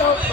係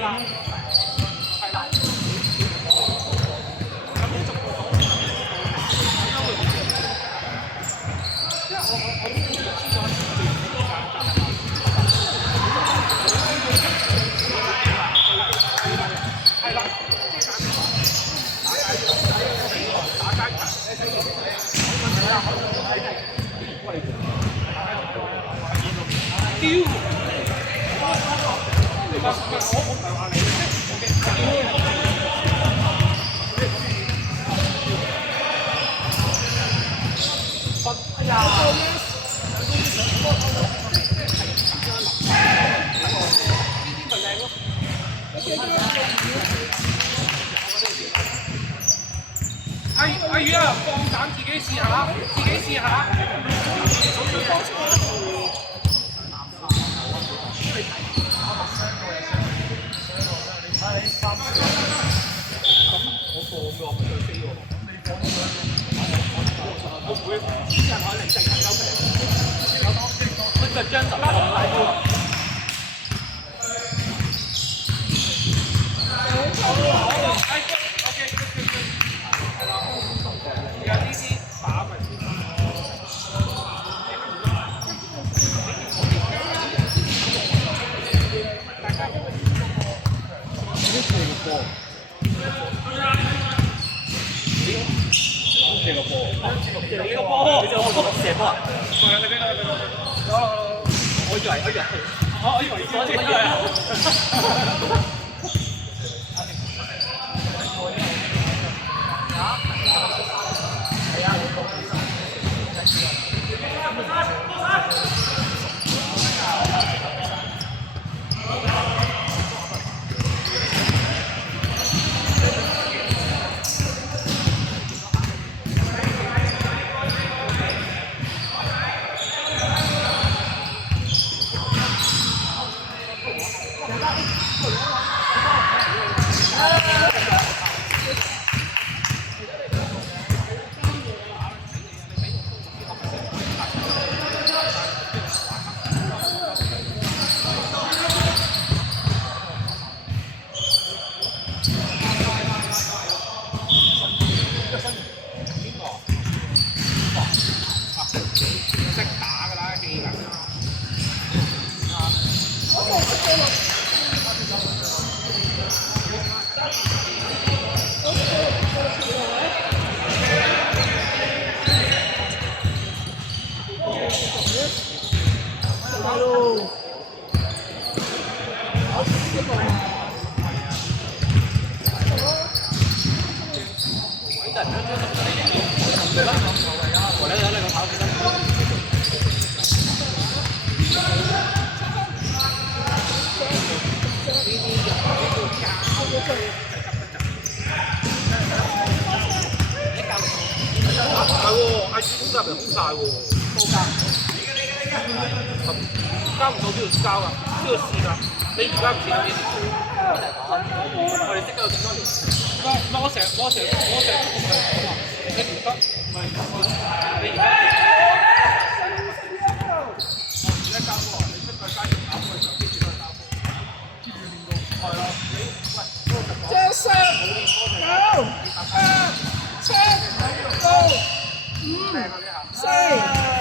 啦，係啦。咁呢逐步講。阿宇啊，放膽自己試下，自己試下。我放㗎，咪對飛喎。我唔會啲人可能成日有病。乜個張十咁大波？交唔到都要交啊，都要試㗎。你而家唔試到幾時？我哋識咗咁多年。唔係，我成日同佢講話，你唔得，唔係你而家交波啊！你出去街度打波嘅時候，記住都係交波，keep 住練到。係啊，你喂嗰個實講。7、6、5、4、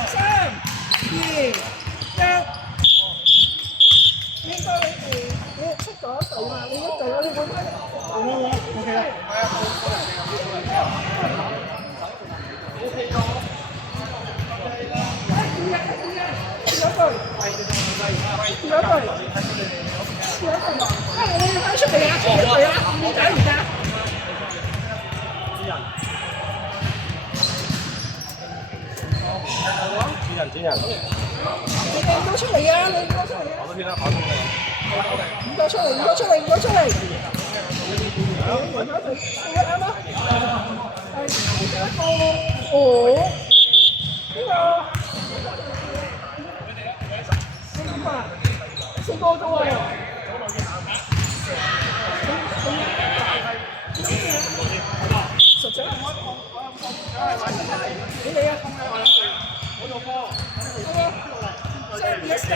3、2、1。應該你出咗一隊嘛？你一隊我哋會OK 啦。係啊，冇人哋OK 咗。第二隊。你要翻出嚟啊！出一隊啊！你打唔打？主人。你哋唔好出嚟啊！你唔好出嚟啊！我都見到跑出嚟。唔該出嚟！啱啊！係第一個。哦。呢個。4個咗喎。實際。俾你啊！我用波。即係一隻。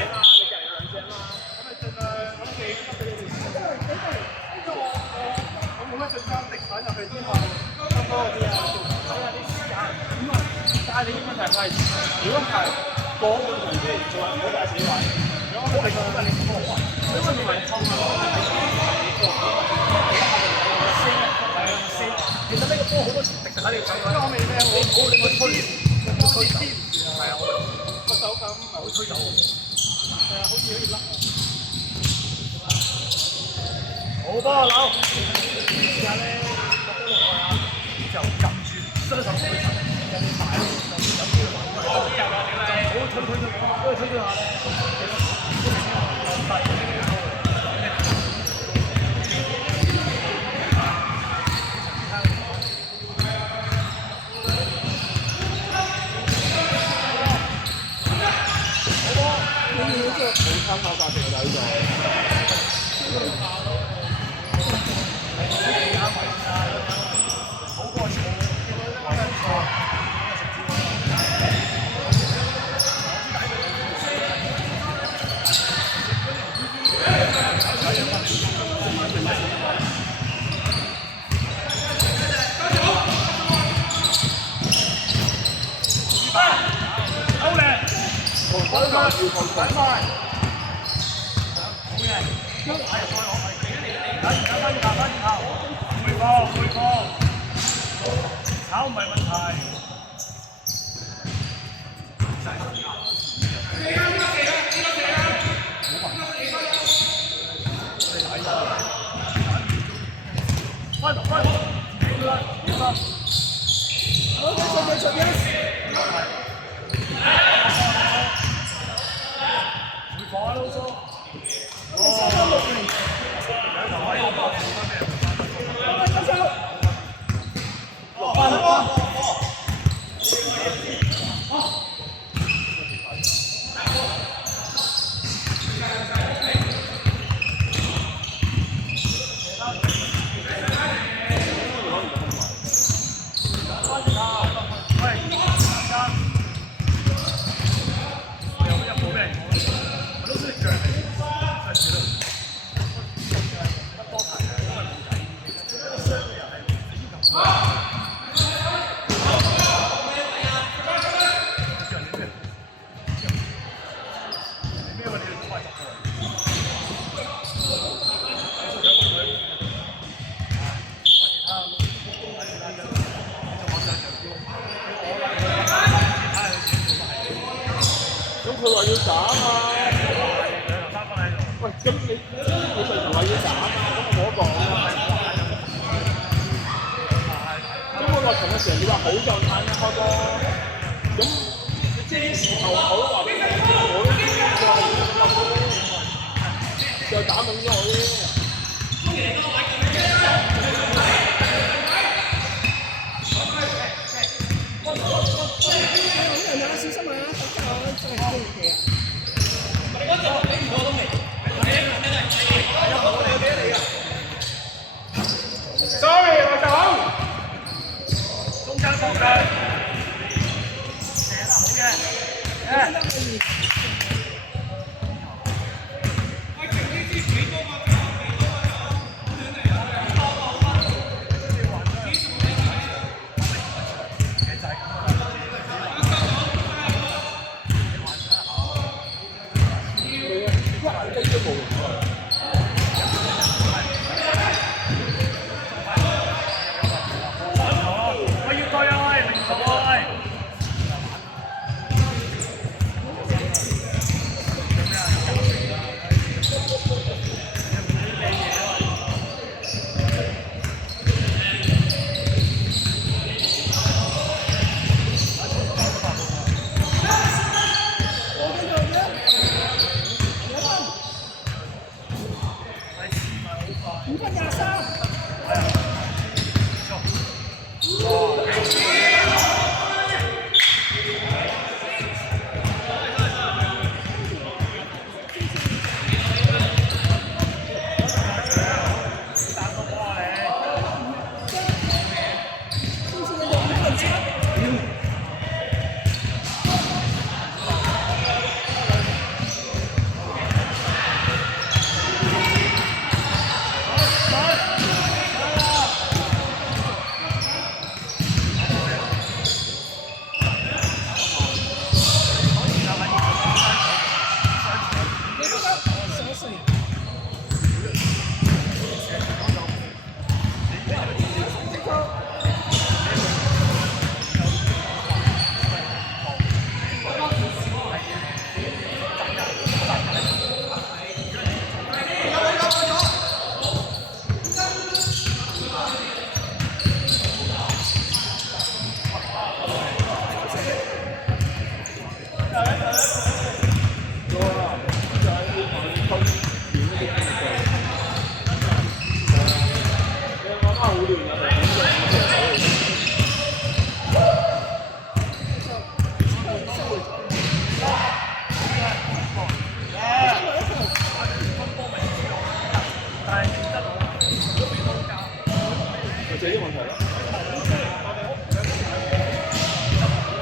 我冇乜信心，滴反入去之後，收波嗰啲啊，睇下啲時間。但係你問題係，如果係過咗個場先，做人唔好打自己位。如果我哋覺得你過位，你出面咪衝啊！其實呢個波好多時滴喺你手，因為我未咩，我推，係啊，我個手感唔係好推走喎。係啊，好似甩。好波扭，試下咧落咗落去啊，就撳住雙手推出，有啲大咯，就有機會就唔好推下咧，咁低。冇參考價值㗎呢好過錯，好靚，快快！回放，炒唔係問題。翻頭，回放啊，老蘇。佢話要斬啊！喂，咁你上次話要斬啊，咁我冇得講啊。咁我落場嘅時候，你話好狀態啊開波，咁你即係時候我都話俾你聽，我都再打懵咗我啫。小心啊！等我真係驚你啊！你嗰隻我俾唔過都未。Sorry， 我走。中間放腳。射得好嘅。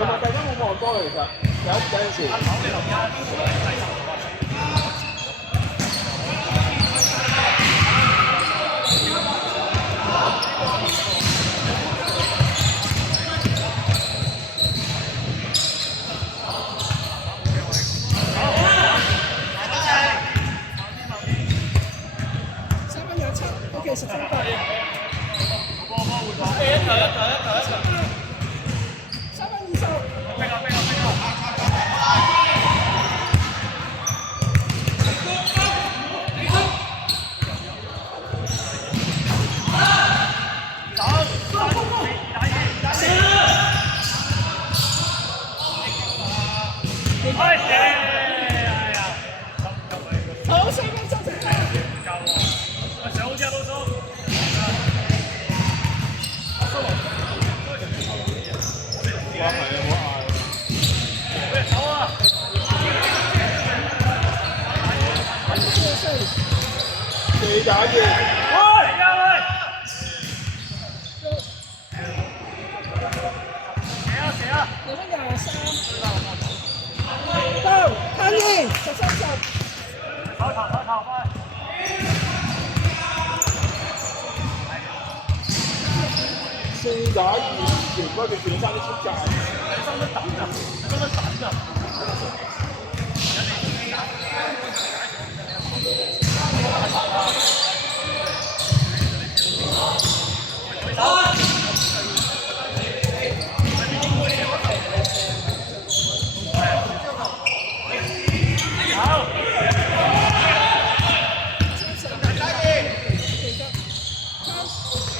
同埋大家冇望多其實有陣時。OK， 13分。你打住，有得23，到參與13。4打2，全部佢選生啲出界，生得等啊，生得等啊！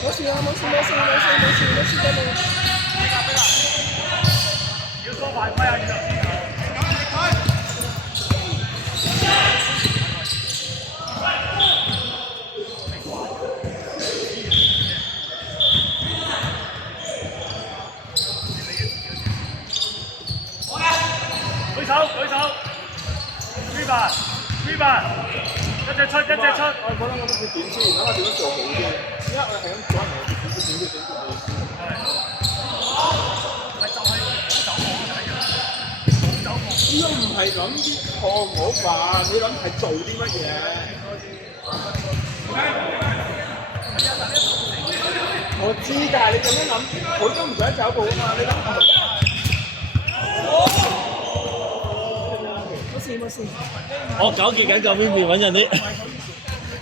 冇事啊，冇事冇事冇事冇事冇事嘅冇。要多犯規啊！舉手 ，V 版，一隻出，我覺得佢點先，諗下點樣做好啲，因為我係咁講人哋點先點做。呢個唔係諗啲錯唔好話，你諗係做啲乜嘢？我知，但係你咁樣諗，佢都唔想走步啊嘛，你諗。冇事。我糾結緊就邊邊穩陣啲。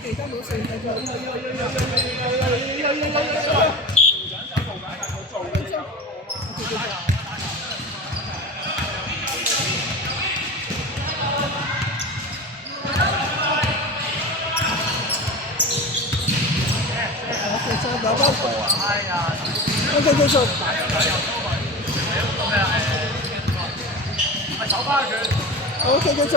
其他冇事，OK， 繼續。手花拳。OK， 繼續。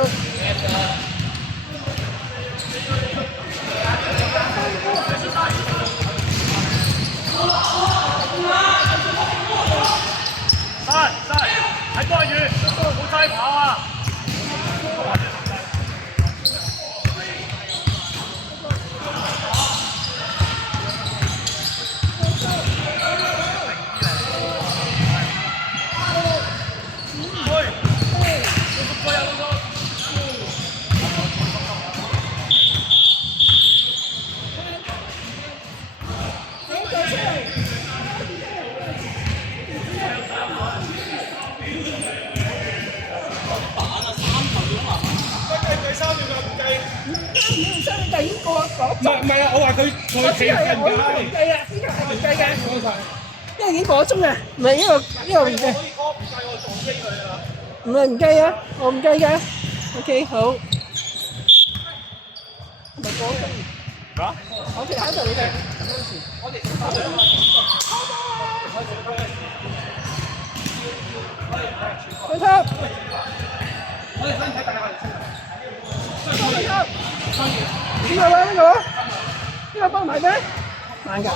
喺多遠，冇齋跑啊！唔係啊！我話佢企唔計，我呢個唔計啊，呢個係唔計嘅，因為已經過咗鐘啊，唔係呢個唔計。唔係唔計啊，我唔計嘅。OK， 好。咪過咗鐘。嚇？我哋喺度你哋。我哋開塔。我哋身體大概。開塔。邊個啊？邊個？呢個幫埋咩？慢㗎。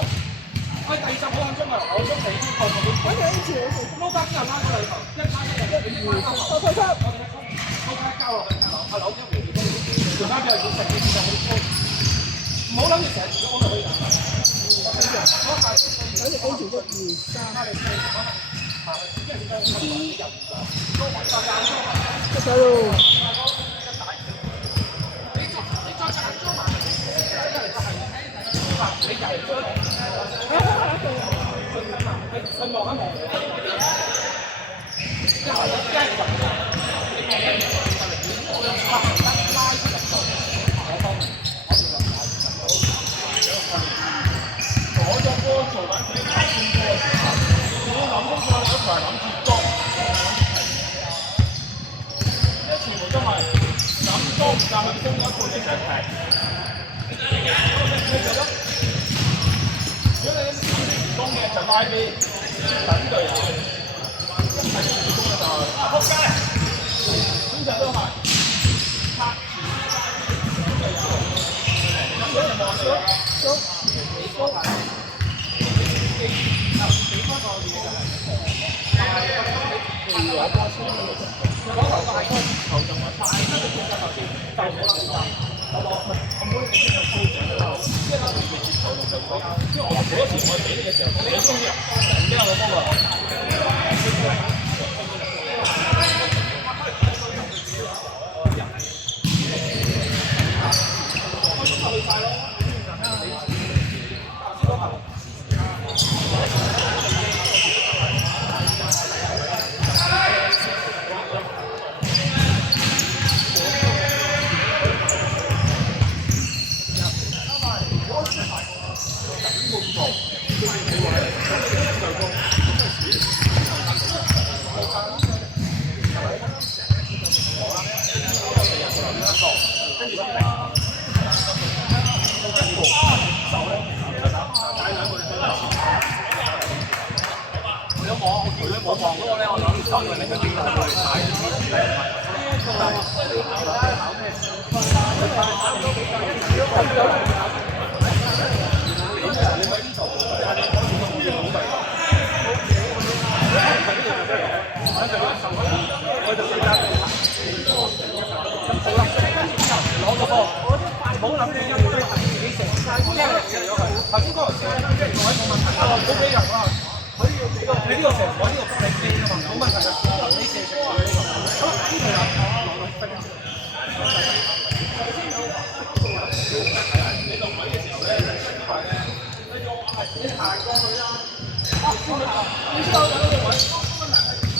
我第10個鐘啊，我喐地呢個嗰邊。揾嘢呢次撈翻之後拉咗兩頭，一拉一入1、2、3，開塔。開塔交落去阿柳一回條條叉之後要食嘅時候好高，唔好諗住成日自己安落去。嗰下，反正跟住1、2、3。出手咯！嗰隻波做緊佢打轉波嘅時候，你要諗清楚，你都唔係諗接波，一全部都係諗多唔夠去攻一半嘅場踢。如果你諗攻嘅就拉邊等隊友，一係你攻嘅就撲街，通常都係拍住隊友，咁佢就望住。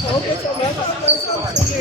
我繼續兩分3四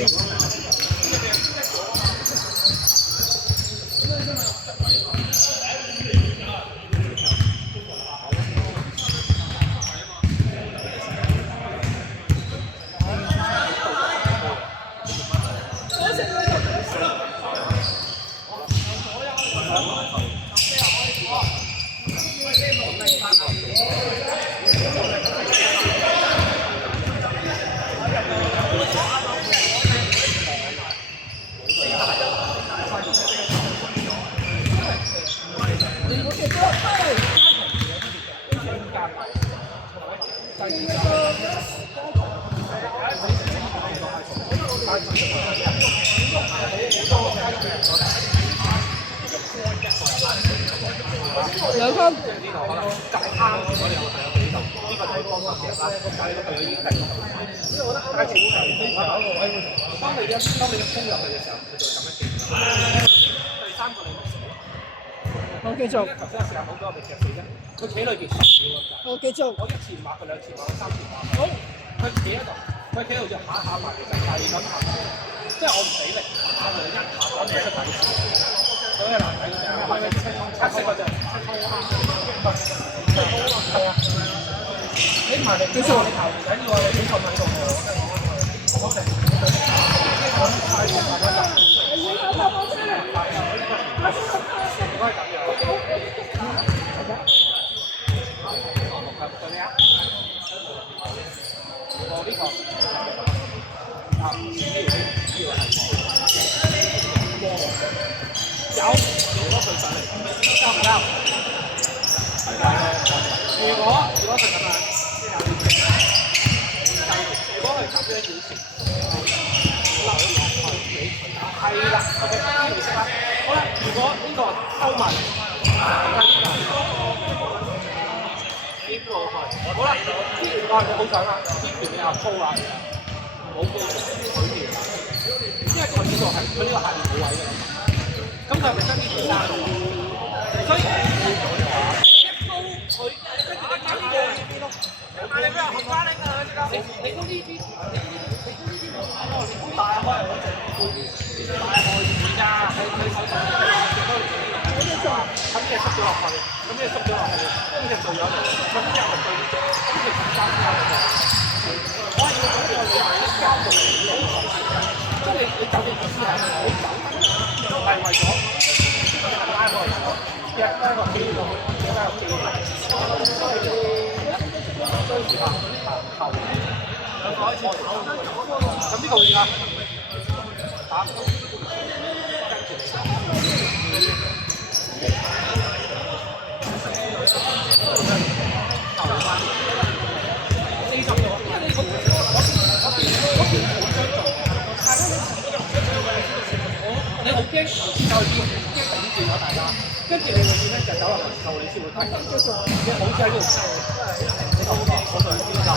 兩分。我繼續。佢企裏邊10秒啊！我繼續。我一次抹佢兩次抹佢三次抹。好，佢企喺度，佢企喺度就下下埋，其實係咁下，即係我唔俾力，下就一下趕住出底線。嗰啲難睇嗰隻，或者黑色嗰隻，係啊！你唔係你，你頭唔緊要啊！你冚喺度喎，我成太過麻煩啦。唔該咁樣。呢個啊，有，如果佢上嚟，交唔交？如果佢咁樣，如果係咁樣以前，留落去，係啦 ，OK， 呢度識啦。好啦，如果呢個收埋，呢個去。好啦，你好想啦，呢邊你又高啦，冇機會佢哋，因為佢呢個係佢呢個下面冇位㗎嘛，咁佢係咪真係其他咯？所以一高佢跟住你打呢個呢邊咯，但係你咩學家拎啊？你高呢邊，你高呢邊，你高大開，大開咋？佢手上咁你縮咗落去，咁你縮咗落去，咁你就對咗嚟，咁之後對呢隻，咁你更加加嘅。我係要講呢個你係一交到即係你走嘅意思係你走係為咗拉開，一拉個機會，一拉個機會，追住下後，兩個開始跑，咁呢個會點啊？打唔到，跟住你。你好驚就要驚頂住咗大家，跟住你會點咧？就走落嚟後，你先會睇。你好似喺呢度抽，你好驚嗰對標價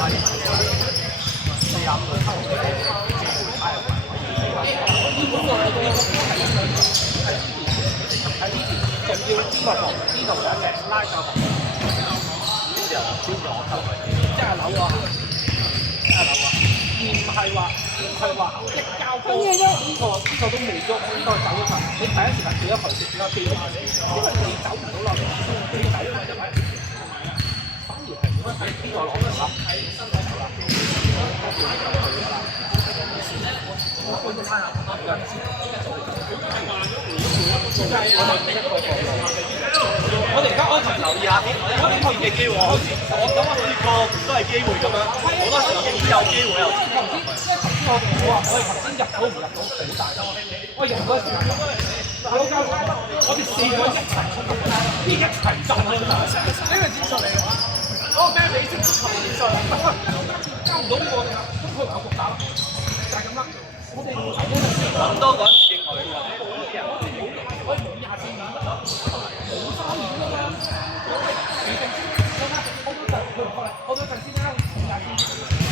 45度抽，基本上我都喺呢邊，仲要呢個房呢度有一隻拉上房，呢度先咗抽，即係扭啊！唔係話一交波，呢個都未喐，呢個走咗陣，你第一時間掉咗佢，掉咗機會，因為你走唔到落嚟，你走咗就係反而係如果喺呢個攞得啦，喺身體頭啦，跟住你就去啦。我開咗餐啊，我哋而家安全留意下，我呢個嘅機會，我咁啊，呢個唔都係機會咁樣，好多時候有機會又。我哋頭先入到唔入到好大㗎，我入嗰時候，大佬交我哋4個一齊出嚟，呢一齊浸啊！呢個戰術嚟㗎，嗰個咩美式足球戰術，交唔到我哋啊，都佢唔夠局打，就係咁啦。我哋揾多個應佢㗎，可以冇24秒，冇3秒㗎嘛。我對陣先啦，24秒。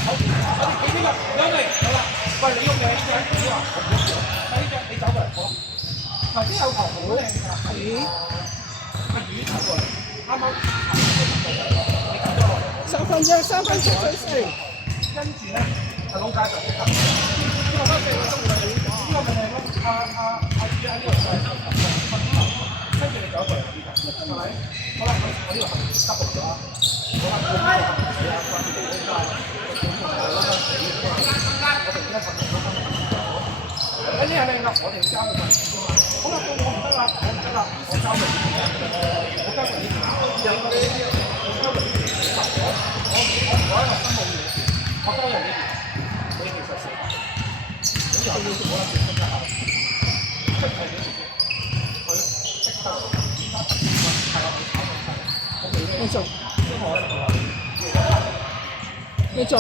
好，我哋幾邊個？兩位，好啦。喂，你用嘅呢隻呢個，呢隻你走過嚟，好啦。頭先有球好靚㗎，魚，個魚走過嚟，啱啱你撳咗落嚟。三分鐘最四。跟住咧，係老街就呢個都4個鐘㗎，呢個咪係咯，阿魚喺呢度上，跟住你走過嚟呢個，係咪？好啦，我呢度double咗啦，好啦，我呢個係啊，關鍵呢個。呢啲係靚㗎，我哋交嘅。好啦，到我唔得啦，我唔得啦，我交佢。我交佢呢邊，有嗰啲，我交佢呢邊。我喺度分冇嘢，我交人呢邊。你其實4個，咁又要我啦，出得下。出係幾時？佢識得，係我炒緊曬。繼續。繼續。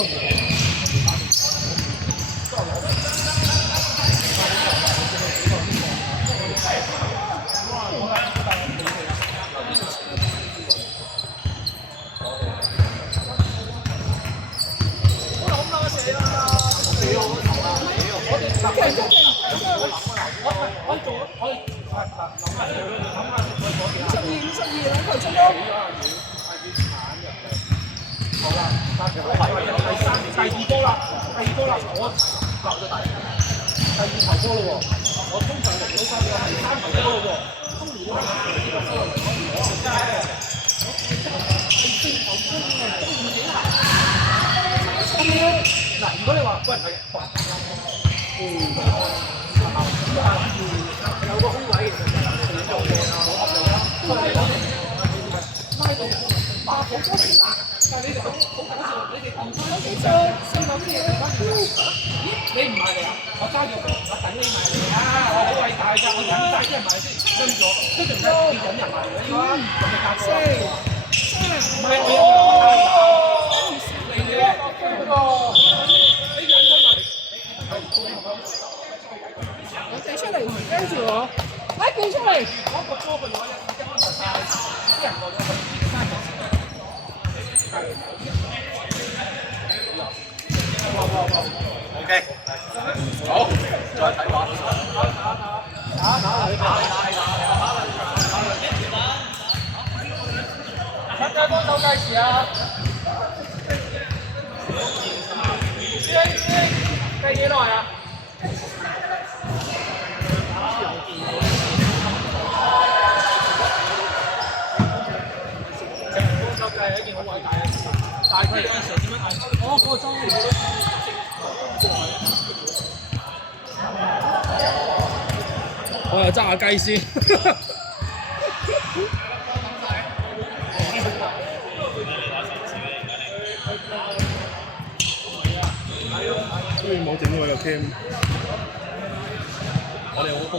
第二波啦，我鬧咗大，第2球波咯喎，我通常嚟到翻個第3球波咯喎，咁如果呢個波嚟講，我真係第4球波都唔幾難。嗱，如果你話喂有個空位其實你做嘅好合理啦，拉到好多時間。但係你哋好搞笑，你哋唔翻幾張先講啲嘢嚟翻嚟咦？你唔買嚟啊？我揸住我等你買嚟啊！我好偉大㗎，我忍晒啲人買先，跟住唔使你忍人買嚟㗎嘛？咁咪夾過啦。唔係我有你嘅，你忍咗埋，我掟出嚟，跟住我，掟出嚟。嗰個波佢攞一分就曬，啲人過咗去，嘥咗時間。OK，好，再睇話。大家幫手計時啊！計幾耐啊？幫手計係一件好偉大嘅事，但係佢有陣時點樣嗌？哦，嗰個裝備都。我又揸下雞先。雖然冇整到個 cam，我哋好多。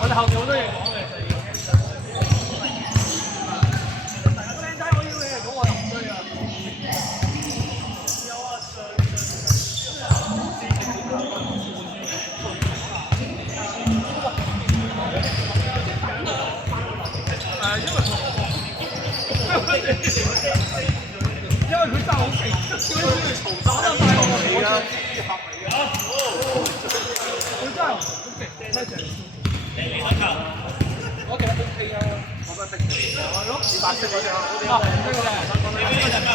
我哋後面好多嘢講嘅，靚仔我要你嚟講，我又唔追啊！因為佢真係好勁，打得快過我啊！佢真係好勁，真係。我其實 OK 啊，我覺得的。係咯，白色嗰隻，啊，紅色嗰隻，呢個隻咩啊？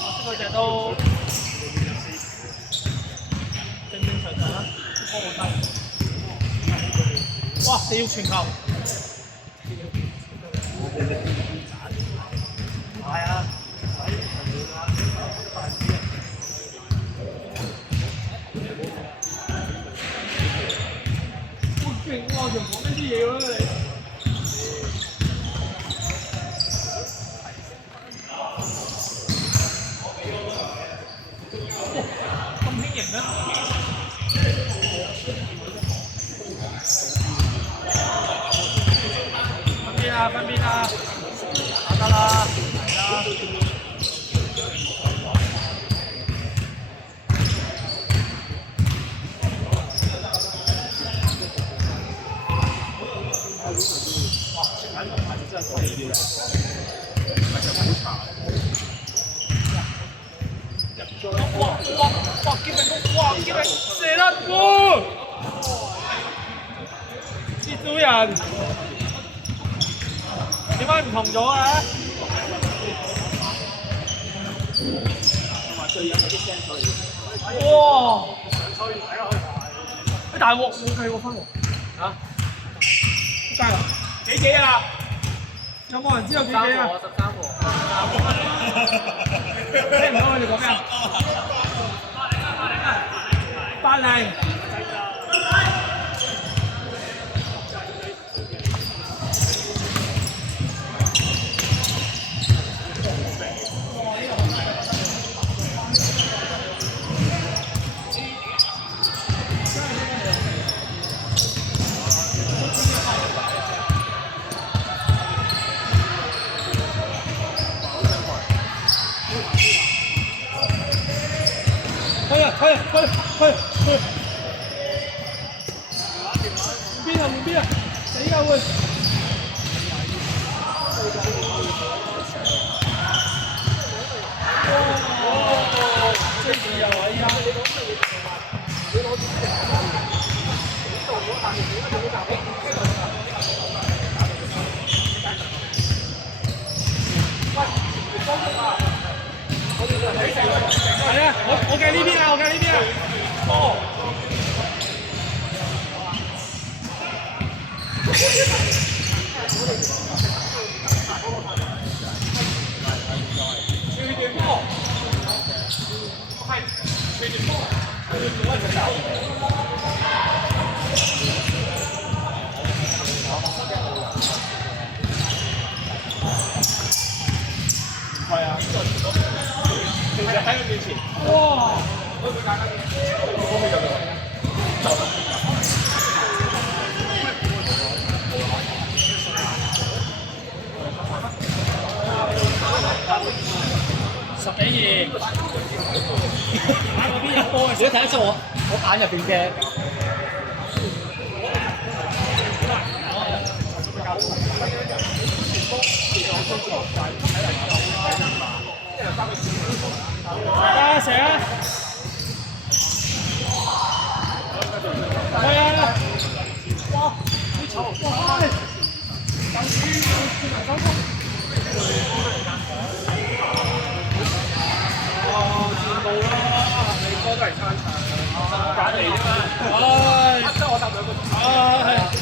白色嗰隻都正正常常啦，波好低。哇！地獄傳球。係啊。勁喎，仲講呢啲嘢喎你。咁輕盈咩？分邊啊，分邊啊，打得啦，係啊。哇！結命哇！結命射得喎！啲組人點解唔同咗啊？哇！大鑊冇計喎分喎嚇！撲街啦！幾啊？有冇人知道幾啊？13個。聽唔到佢哋講咩啊？80。可以。交換。追住又係依家。係啊，我計呢邊啊，我計呢邊啊。哦。缺點波，係缺點波，係啊，其實喺佢面前，哇！會唔會大家可唔可以入嚟？10幾2，打嗰邊入波嘅時候，你睇得出我眼入邊嘅。大家射啊！係啊！哇！哇！到啦，你哥都係撐場，揀嚟啫嘛。唉，即係我搭兩個。唉。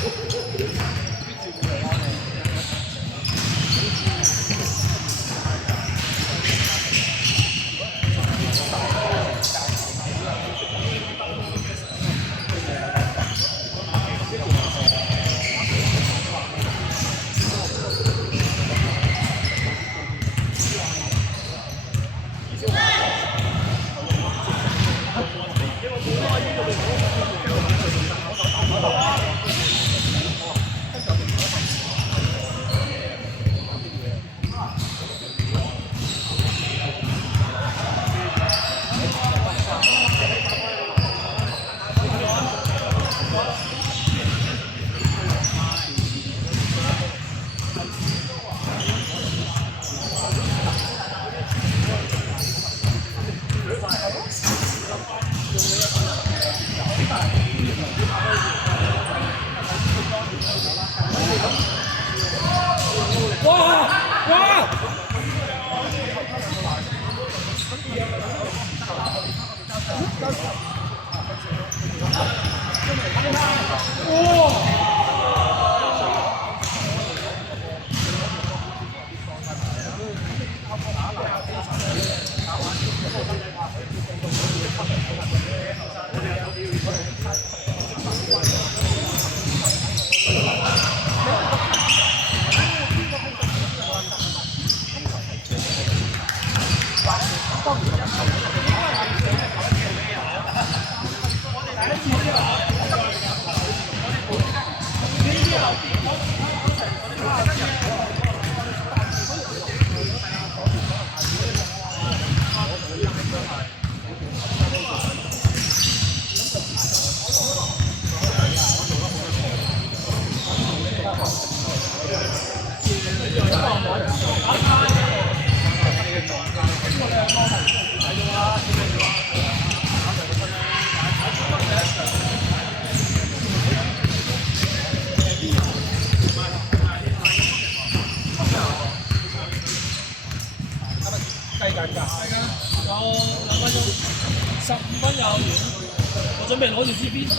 準備攞住支 B 咁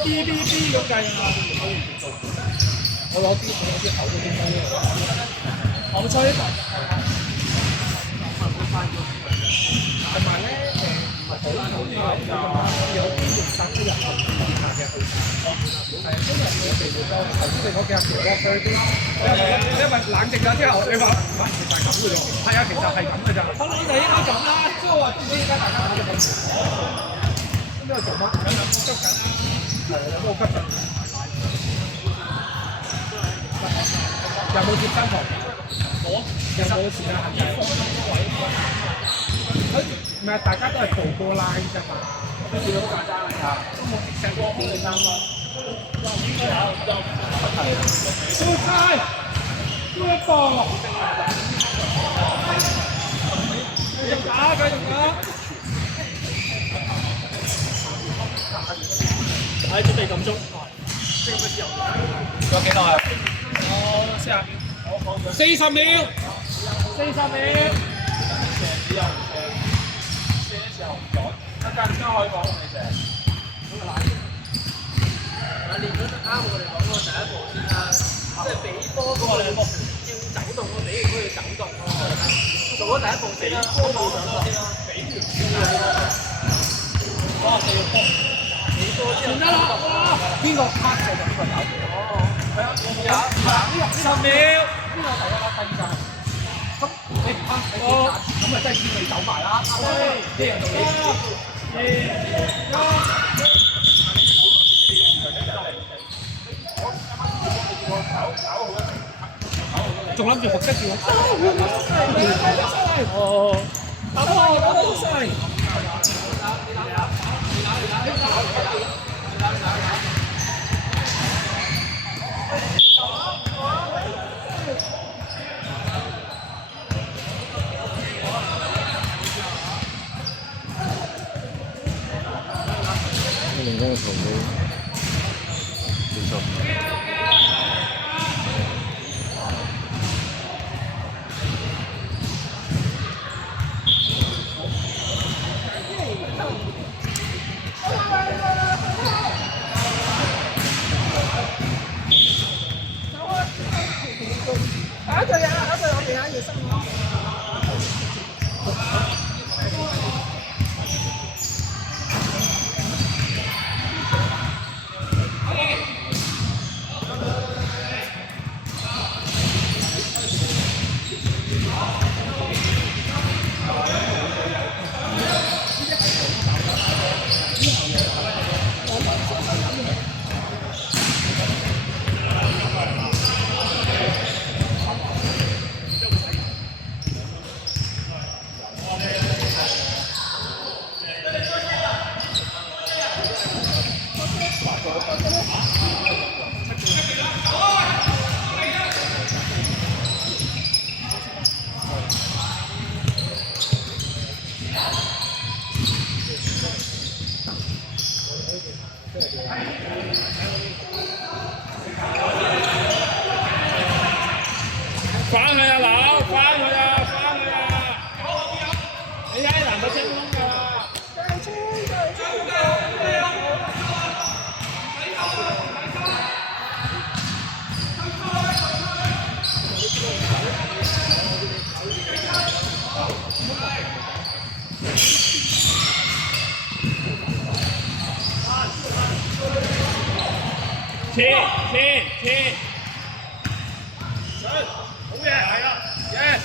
計啊！我攞啲口嗰啲後吹。同埋咧唔係好厚嘅，有啲肉塞啲入去嘅去。係啊，因為我哋會多頭先你嗰幾條 walk 嗰啲，因為冷靜咗之後，你話唔係其實係咁嘅啫。係啊，其實係咁嘅咋。可能就應該咁啦，即係話點解大家咁嘅咁？咁呢個做乜？急緊啦！係啊，有冇急緊？有冇接身旁？冇。有冇時間限制？唔係，大家都係步過拉啫嘛。都見到好簡單啦，都冇成個空嘅衫咯。輸晒，輸一個。繼續打，繼續打。喺準備撳鐘。仲有幾耐啊？40秒。40秒。練咗得啱我哋講嗰個第一步先啦，即係俾波嗰個要走動，我俾佢要走動咯。做咗第一步先啦，波冇走動先啦，俾條線啦。哇！四個波，俾波之後走動。邊個拍就邊個走。哦，係啊，10秒。邊個第一啦？第二就係。咁你拍你打，咁咪真係要你走埋啦。啲人道理。仲諗住學識住哦，打得晒。人工嘅頭腦其實打對啊！打對我哋下要生咯。翻去啊佬，翻去啊，翻去啊！你睇難到清空㗎。天。好嘢，係啦 ，yes。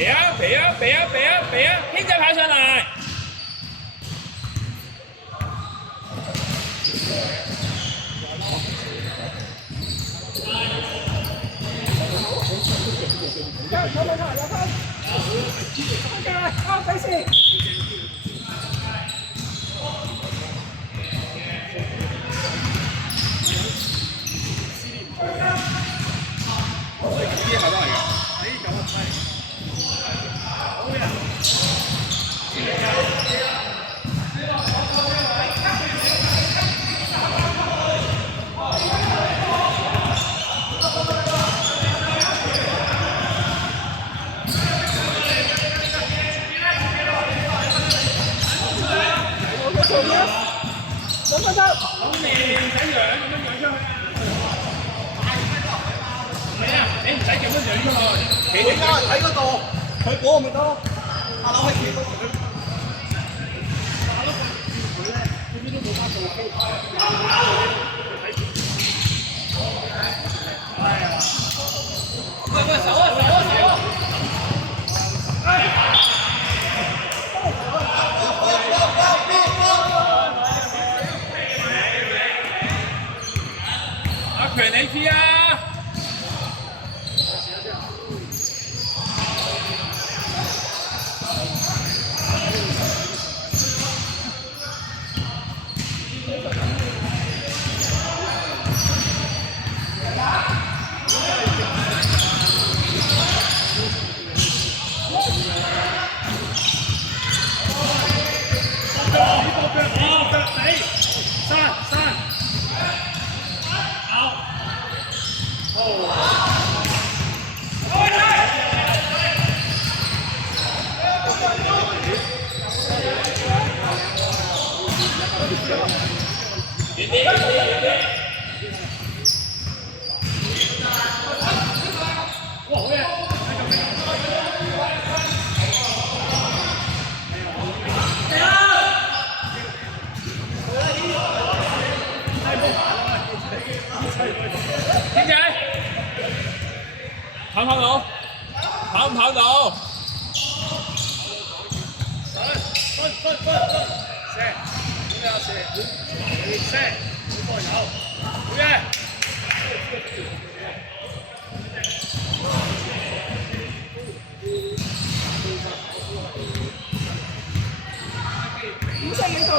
俾啊，軒仔跑上嚟。喺嗰度，佢嗰個咪得咯。阿劉喺企嗰度。喂，手啊！天仔，跑唔跑到？跑唔跑到？五射幾度？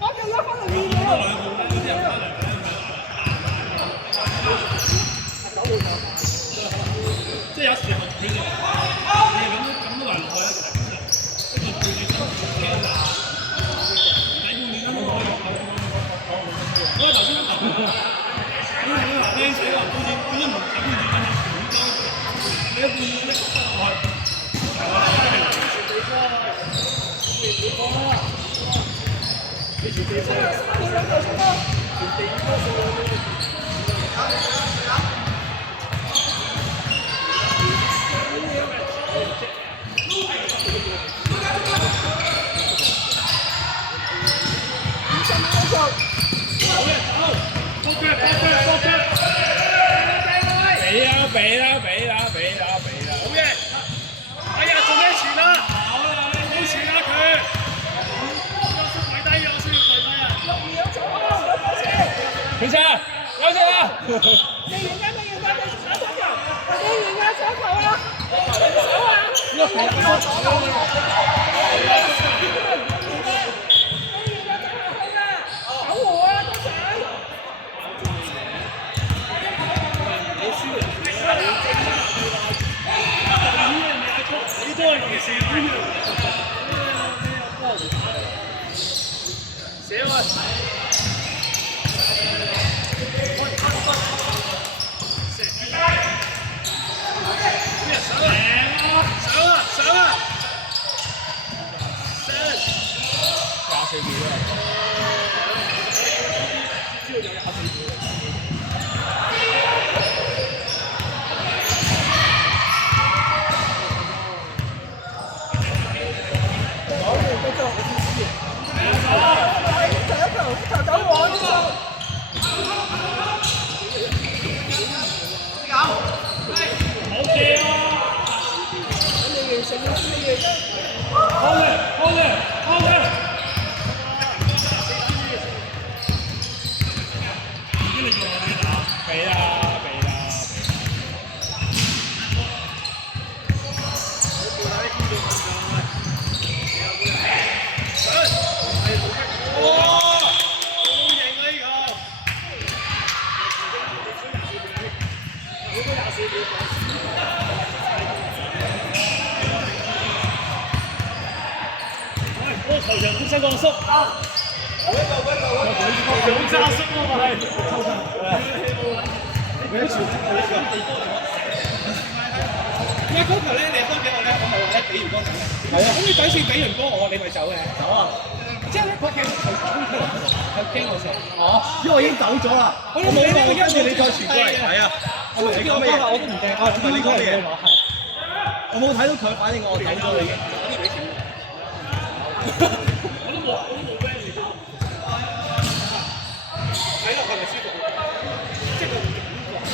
我更加翻嚟停下，休息啦！你完㗎，你手球，你完㗎手球啊！手啊！球場本身個叔，有揸叔啊嘛係。唔係嗰球咧，你開俾我咧，我咪話咧俾完波走咧。係啊。咁你底線俾完波我，你咪走嘅。走啊！之後咧，佢驚佢衝出嚟，佢驚我射。哦，因為我已經走咗啦。我冇望，跟住你再傳過嚟。係啊。我唔知我嗰下我都唔掟。啊，唔係你講嘢。係。我冇睇到佢反應，我走咗你已經。我都冇 friend 嚟打。睇落係咪舒服？即係佢唔感覺。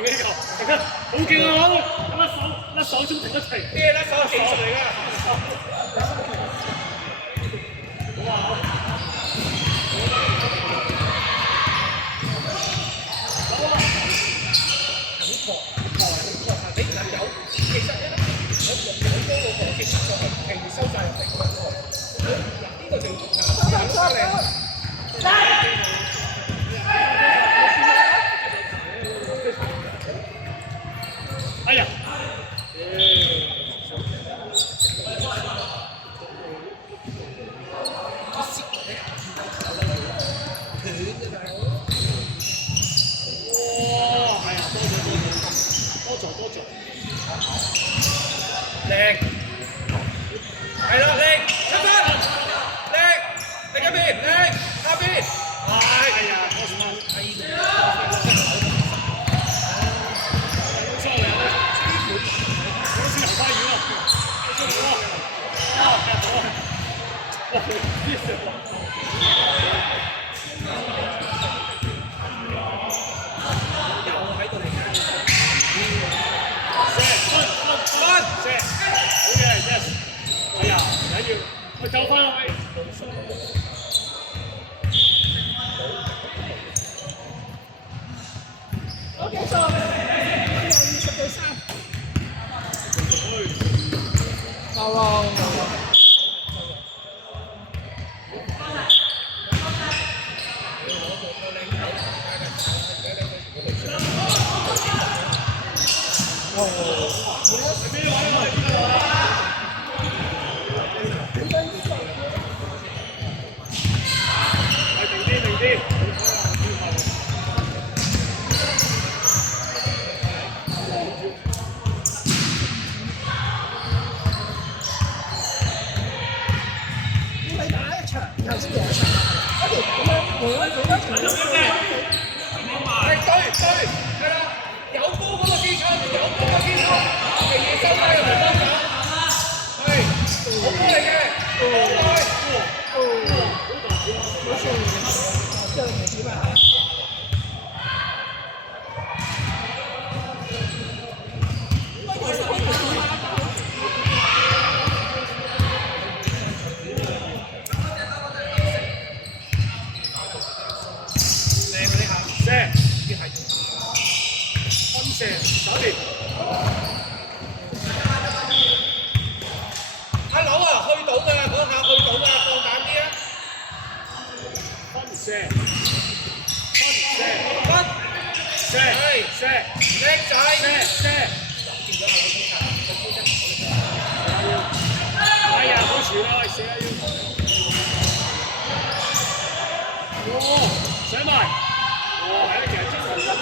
停嘅呢球，停得好勁啊！甩手中停得停，咩甩手技術嚟㗎？哇！哎呀！靚，係啦，靚，出分，靚，另一邊，靚，下邊，哎呀，去救翻落去。我幾數？20-3。夠啦。阿柳啊，去到㗎，嗰下去到㗎，放膽啲啊！叻仔！哎呀，好處啦，射啊要！哦，上埋！哇，係啊，其實精神真係。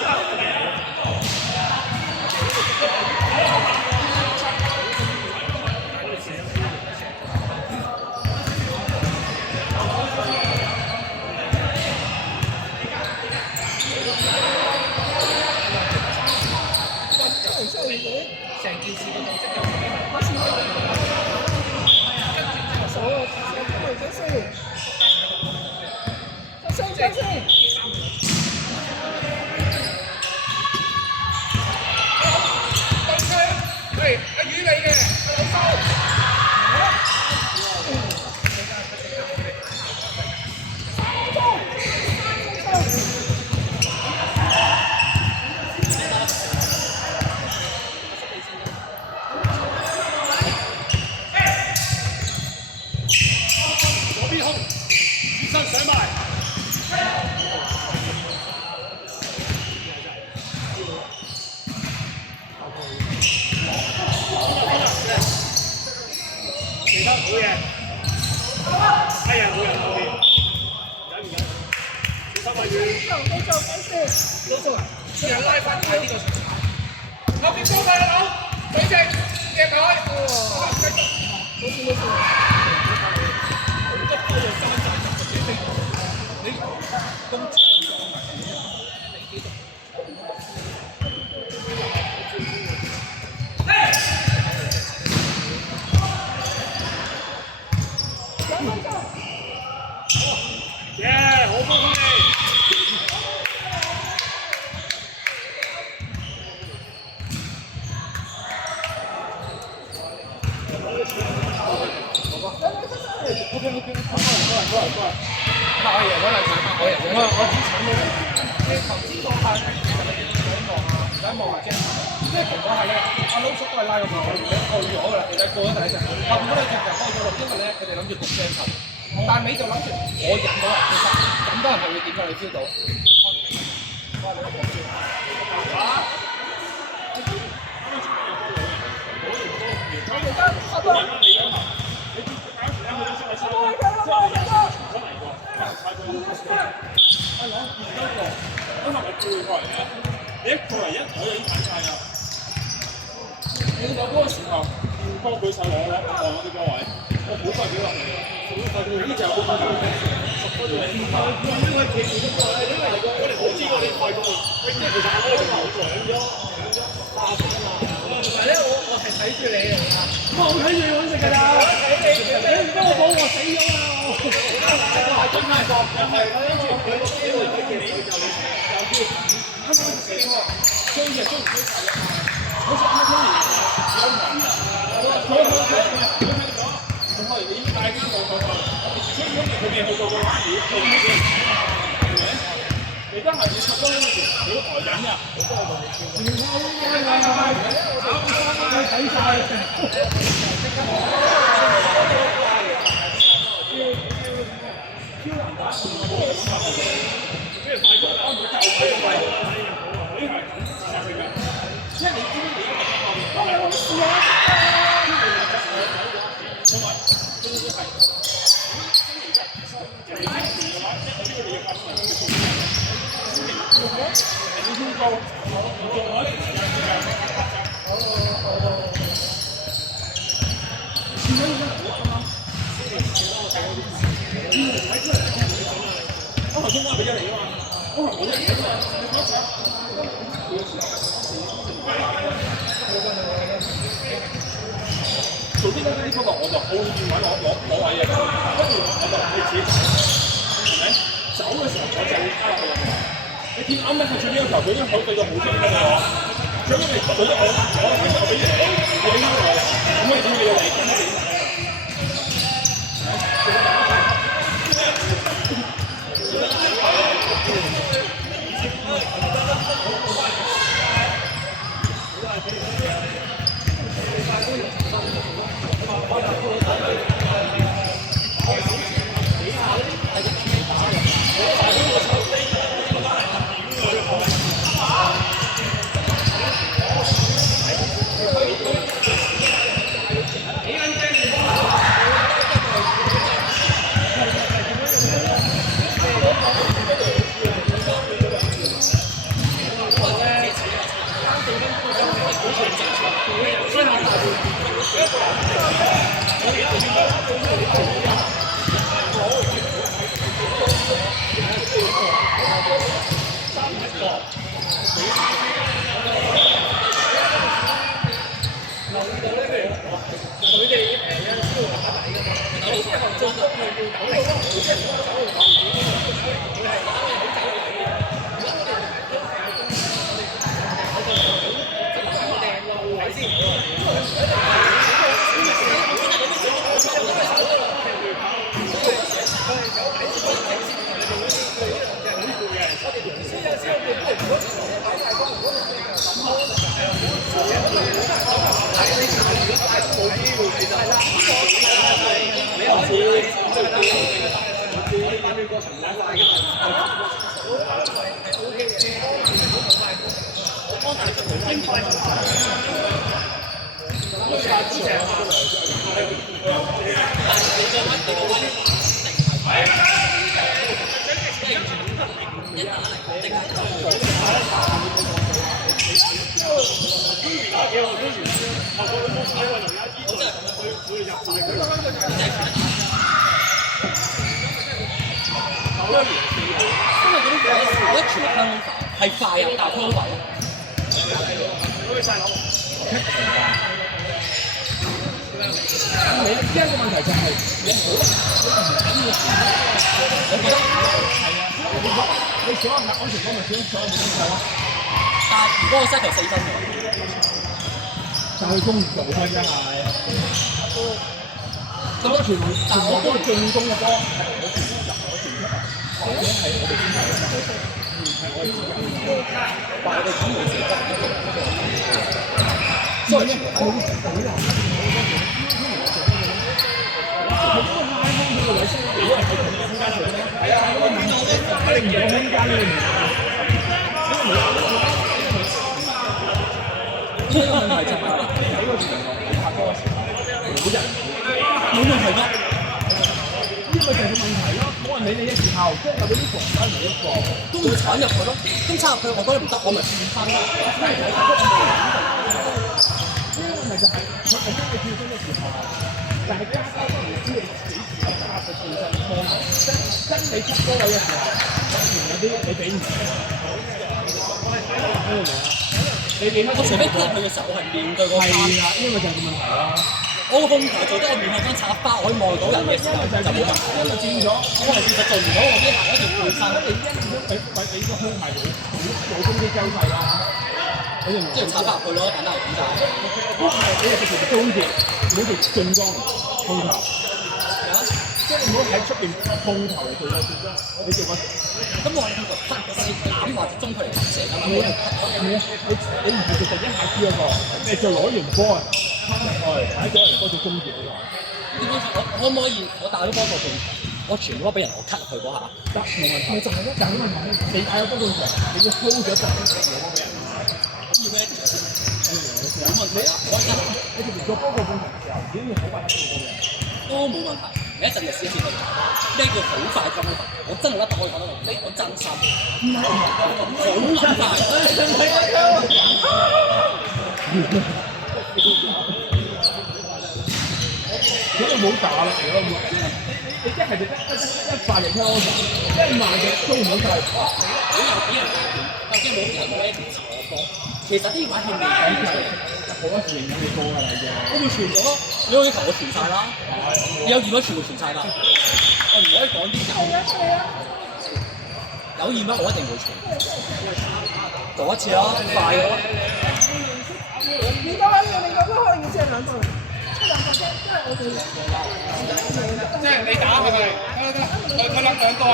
成件事個動作就喂，阿魚嚟嘅，阿柳收。上埋，其他好嘢，哎呀，冇人後面，忍唔忍？小心位遠，試下拉翻大呢個場場，後邊高快啦，佬，水正，夾佢，耶，好波風氣！拍我贏咗啦，我贏咗。我只搶到你頭先嗰下咧，其實你唔使望啊，即係其實嗰下咧，阿老叔都係拉咁耐，過咗㗎啦，其實過咗第一隻，後面嗰兩隻就開咗咯，因為咧佢哋諗住焗雙頭，但係你就諗住我引到人，其實引到人係會點㗎？你 feel 到？你一過嚟一我已經睇晒啦。你有嗰個時候，幫佢手攞望嗰啲波位，我好快表落嚟。呢就好快表落嚟，10分鐘。因為其實我哋好知我哋快過，即係其實我哋流長咗8分啊嘛。但係咧，我係睇住你嚟㗎。我睇住你揾食㗎啦。你唔幫我講，我死咗啦！我係真係搏，又係跟住佢個機會嘅嘢就有啲。啱啱死喎，追就追唔追曬啦！好似啱啱有人啊，佢咁我哋已經大家講講講，所以因為佢未去過個環節，到唔知係咪？你都係你插多嗰陣時，你都呆緊㗎。我睇做啲嗰啲波我就好意揾攞位嘅，跟住我就你自己係咪？走嘅時候我就會卡落去。你見啱啱佢最尾嗰球，佢啲手對到好精㗎嘛，佢因為對咗我其實我俾人你應該我，咁你點你要嚟咁你？係快啊，但係拖埋。你依家個問題就係你好我覺得係啊，你想下安全方面想冇問題咯。但係如果我 set 球4分嘅，但係佢攻唔到啊，真係。咁全部都係進攻嘅波，係我傳入我傳出，或者係我哋先係我哋自己但係我哋主要係所以咧，我哋係啊，我哋唔有空間嘅。呢個問題就係喺個場內拍波嘅時候，冇人冇問題㗎。呢個就係個問題咯，冇人理你嘅時候，即係有嗰啲防守唔一個，都會鏟入去咯。咁鏟入去，我覺得唔得，我咪轉翻咯。呢個問題就係我哋當你跳身嘅時候，但係加唔知你幾時加嘅跳身方法，真你出波位嘅時候，有啲你俾唔到。你點解？我除非踢佢嘅時候，我係面對個花。係啦，因為就係個問題啦。我個控球做得我面向翻插花，我可以望到人嘅時候就冇問題。因為轉咗，我係其實做唔到我啲行一條背身。你一如果俾個胸係冇攻擊優勢啦，你就即係插翻入去咯，簡單嚟講就係。你係做終結，唔好做進攻控球。即係你唔好喺出邊控球嚟做個進攻，你做個。咁我係叫做黑嘅籃或者中距離投射㗎嘛。你唔係做第一下知嗰個，你就攞完波啊，擺咗人波做終結嗰個。我可唔可以我帶咗波過半場，我傳波俾人我 cut 入去嗰下？得冇問題。就係咯，但係個問題你帶咗波半場，你要 hold 咗陣攞波俾人。要咩？冇問題啊！我得你條條波過半場嘅時候，只要好快得到波嘅。都冇問題，你一陣就試一試佢。咩叫好快進攻？我真係甩得可以講得到，我真心。唔係，好撚快。咁就冇打啦，如果唔係，你一係就一快就聽我講，一慢就都唔好計。好有俾人打斷，究竟冇人冇 Eddie 我波。其實呢位係未講出嚟。好多時影緊你波㗎啦已經。我咪傳咗咯，你嗰啲球我傳晒啦，你有驗咗全部傳晒啦。我唔可以講啲有驗乜我一定會傳。做一次啦，快咗。你講都可以即係兩個，出兩個啫，因為我哋即係你打係咪？得，佢諗兩個，我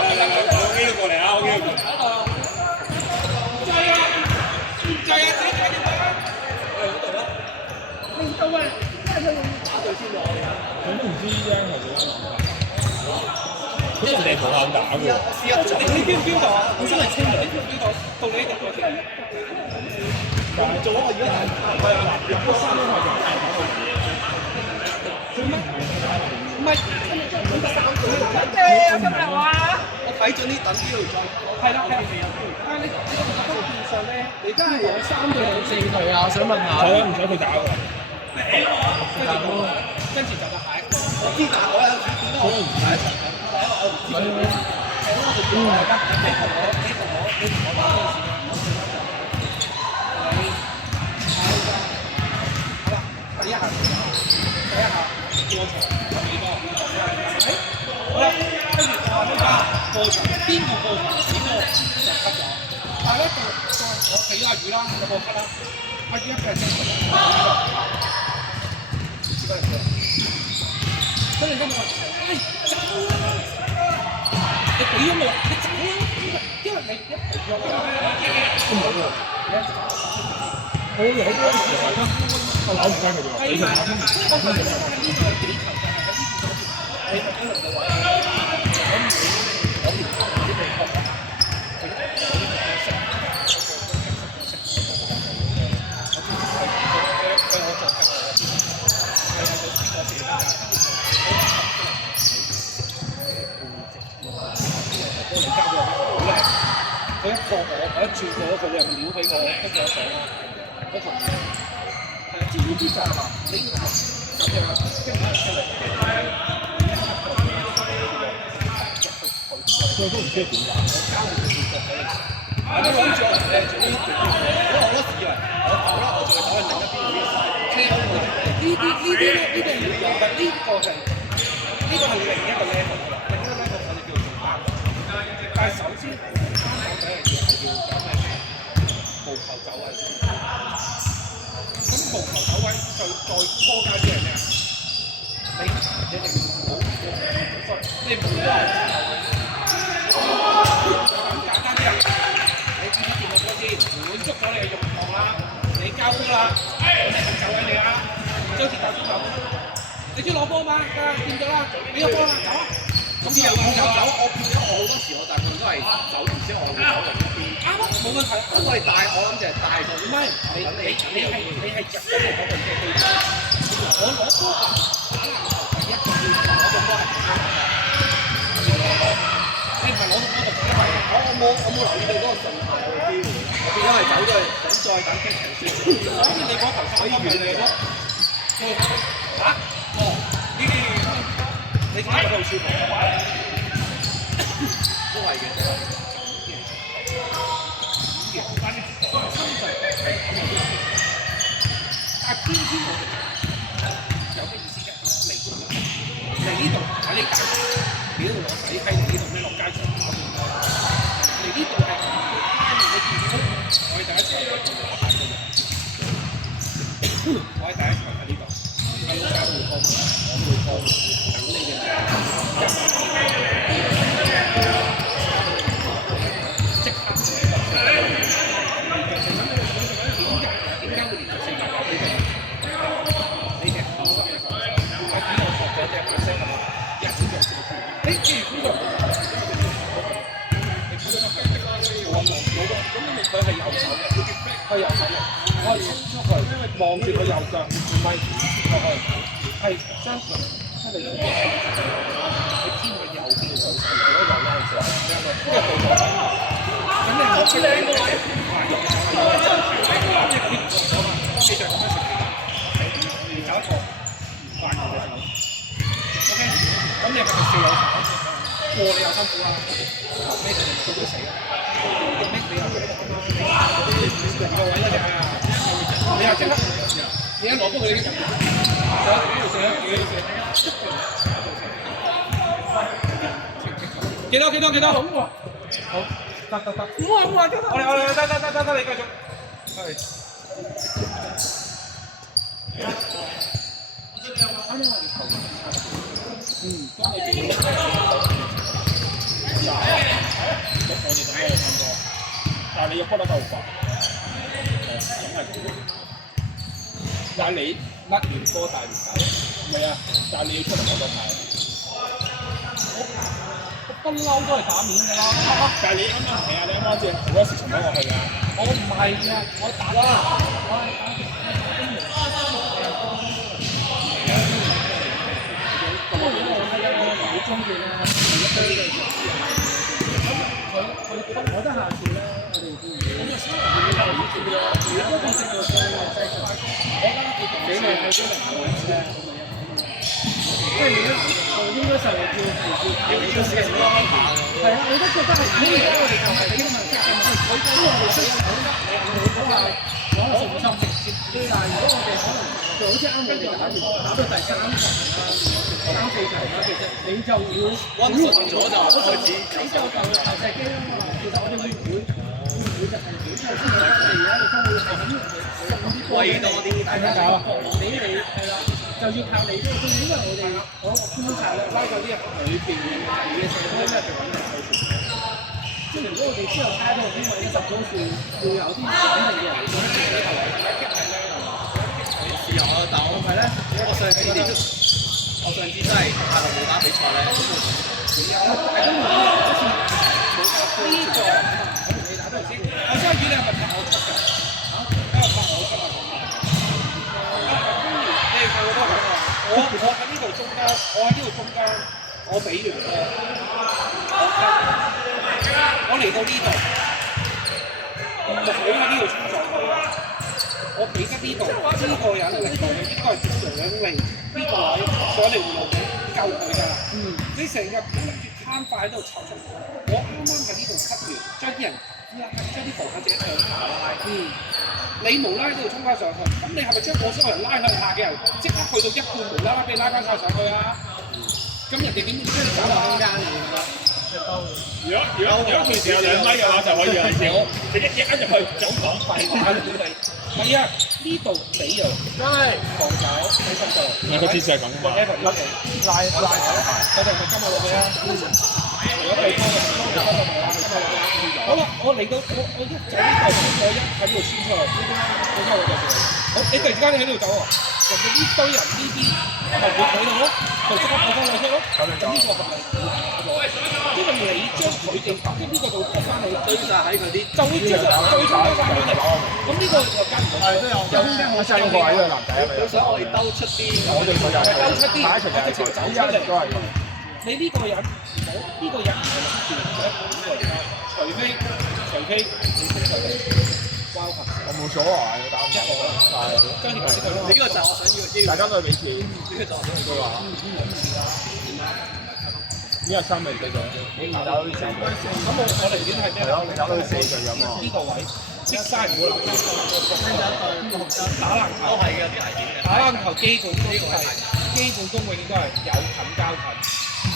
機過嚟啊！我機過嚟。就係令到啊，因為佢用打對先喎。佢都唔知啫，係咪？即係你同我打嘅喎。試下，你標到啊？我真係清咗，標到你入咗先。但係做咗我而家係入咗3分鐘。做乜？唔係，我今日話。我睇咗呢等呢度裝。係啦，但係你個變相咧，你而家係有3對4隊啊！我想問下。係啊，唔想佢打喎。跟住就到下一個。我知打我有見到我唔係一齊嘅，因為我唔知佢。你同我打嗰陣時。好啦，第一下過場有幾多？好啦，跟住就話咩㗎？過場邊個過場幾多就 cut 咗。但係咧我俾阿魚啦，有冇 cut 啦？阿魚一俾人清楚。跟住跟住我，走啦！你俾咗未？你走啦！因為你一俾咗我，都冇喎。我有啲我扭唔翻佢哋喎。係啊，我覺得呢個幾球就係喺呢邊，你喺輪嘅位，我唔會呢個角度。佢一過我一轉過佢，你又撩俾我，跟住我上嗰球，知呢啲就係話你咁樣佢都唔知點解，交換嘅動作俾你。我都諗住我做呢啲，我嗰時以為我投啦，我就係走去另一邊嗰啲。呢個係另一個 level 啦，另一個 level 我哋叫做做包。但係首先包嘅嘢係要有咩無球走位。咁無球走位再多加啲係咩啊？你一定你唔好話咁簡單啲啊！你知唔知掂個波先？滿足咗你嘅慾望啦，你交波啦，我哋就就喺你啦，就好似頭先咁。你中意攞波嘛？掂咗啦，俾個波啦，走啊！咁又走，我變咗我好多時我大部分都係走，然之後我會走嚟呢邊。啱啊，冇問題。咁我哋帶，我諗就係帶個。唔係，你係入緊嚟嗰個嘅地方。我攞波打籃球第一個要攞個波係咁樣。你唔係攞個波就因為我冇留意到嗰個狀態去邊，我變咗係走咗去等再等激情先。所以你嗰頭三分咪你咯。打哦，呢啲你睇得好舒服。都係嘅。但係偏偏我哋有咩意思啫？嚟呢度睇你揀，你呢度攞洗閪，你呢度咩落街場搞掂啦。嚟呢度係你見唔到，我哋第一場係打大嘅人，我喺第一場喺呢度，係老闆會幫我會幫你嘅。即刻4點解會連續4集有呢個？你嘅後生嘅講，我見我學咗隻把聲咁啊，一小時嘅片，你既然估到，你估到乜嘢？我望到個，咁因為佢係右手嘅，佢右手嘅，我係衝出去望住佢右腳，唔係衝出去，係將佢出嚟。你知佢右邊嘅手勢，如果右拉嘅時候，呢個動作。咁你攞出嚟，即係嗰啲唔過咗嘛？你就咁樣食，搞一個唔慣嘅手。OK，咁你係咪四有手？過你又辛苦啦，後尾佢都死啦。後尾你又個位一隻啊！你又即刻，你一攞波佢已經入咗，幾多？好。得，我哋得，你繼續。係。當你哋咁我哋就咩唱歌，但係你要撲得夠快，咁係。但係你甩完波大唔使，唔係啊，但係你要出嚟攞個牌。不嬲都係打面㗎啦，但係你啱啱係啊！你啱啱好多時從咗我去㗎。我唔係啊，我打啦，我係打邊爐。咁我好中意啦，我得閒住咧，我哋咁啊，三個月就要住啦，如果都食到嘅，我覺得幾靚係幾靈活嘅。即係應該上嚟叫試下咯。係啊，我都覺得係。而家我哋就係英文識嘅嘛，佢因為我哋識講得，我係講係誠心直接啲。但係如果我哋可能就好似啱跟住打到第3場啦、3、4場啦，其實你就會溫順咗就開始。你就投石機啦嘛。其實我哋會唔會就係幾場先有得嚟啊？你將會係咁送啲波俾你，大家搞俾你係啦。就要靠你呢個，因為我哋嗰個觀察咧，拉嗰啲人裏邊嘅嘢社區咧，就揾人去傳。即係如果我哋之後猜到邊個10組數會有啲反應嘅人，咁自己係嚟激係咧，試下咯，但我係咧，我上次真係泰國冇打比賽咧，係咁冇呢個，你打多先。我真係知你係咪拍我出㗎？因為拍我出啊！我喺呢度中間，我俾完我嚟到呢度，唔好喺呢度衝上去。我俾得呢度，呢個人力度應該係上嚟呢個位，上嚟護路救佢㗎啦。你成日諗住攤塊喺度籌出，我啱啱喺呢度 cut 完，將啲防守者向下拉。你無啦啦喺度衝翻上去，咁你係咪將我所有人拉向下嘅人，即刻去到一半無啦啦俾你拉翻晒上去啊？咁人哋點將你搞到空間嚟㗎？如果平時有2米嘅話，就可以係我，你一入去就咁講廢話，你哋係啊，呢度死啊，因為防守喺深度。唔係個姿勢係咁㗎嘛。Evan 拉我哋咪今日落去啊！如果被波嘅，好啦，我嚟到我一走呢度，我一喺呢度穿出去，冇錯我就做。好，你突然之間你喺呢度走喎，人哋呢堆人呢啲係會睇到咯，就即刻破翻兩出咯。咁呢個係咪？因為你將佢哋即係呢個度撲翻你，堆晒喺佢啲，就會追翻翻嚟。咁呢個就間唔到。係都有我真係個位呢個男仔佢想我哋兜出啲，我哋佢就係兜出啲，打一場就係走出嚟。都係咁。你呢個人冇呢個人唔係諗住想呢個人，除非你攻佢哋交球，我冇所謂，我打唔到。係。將條球先佢咯。呢個就係我想要嘅機會。大家都係俾錢。呢個就係我想要嘅話。呢個三未繼續，打到四隊。咁我寧願係咩？係咯，你打到四隊咁喎。呢個位即嘥唔好諗。打籃球都係嘅，有啲危險嘅。打籃球基本功係基本功永遠都係有近交近，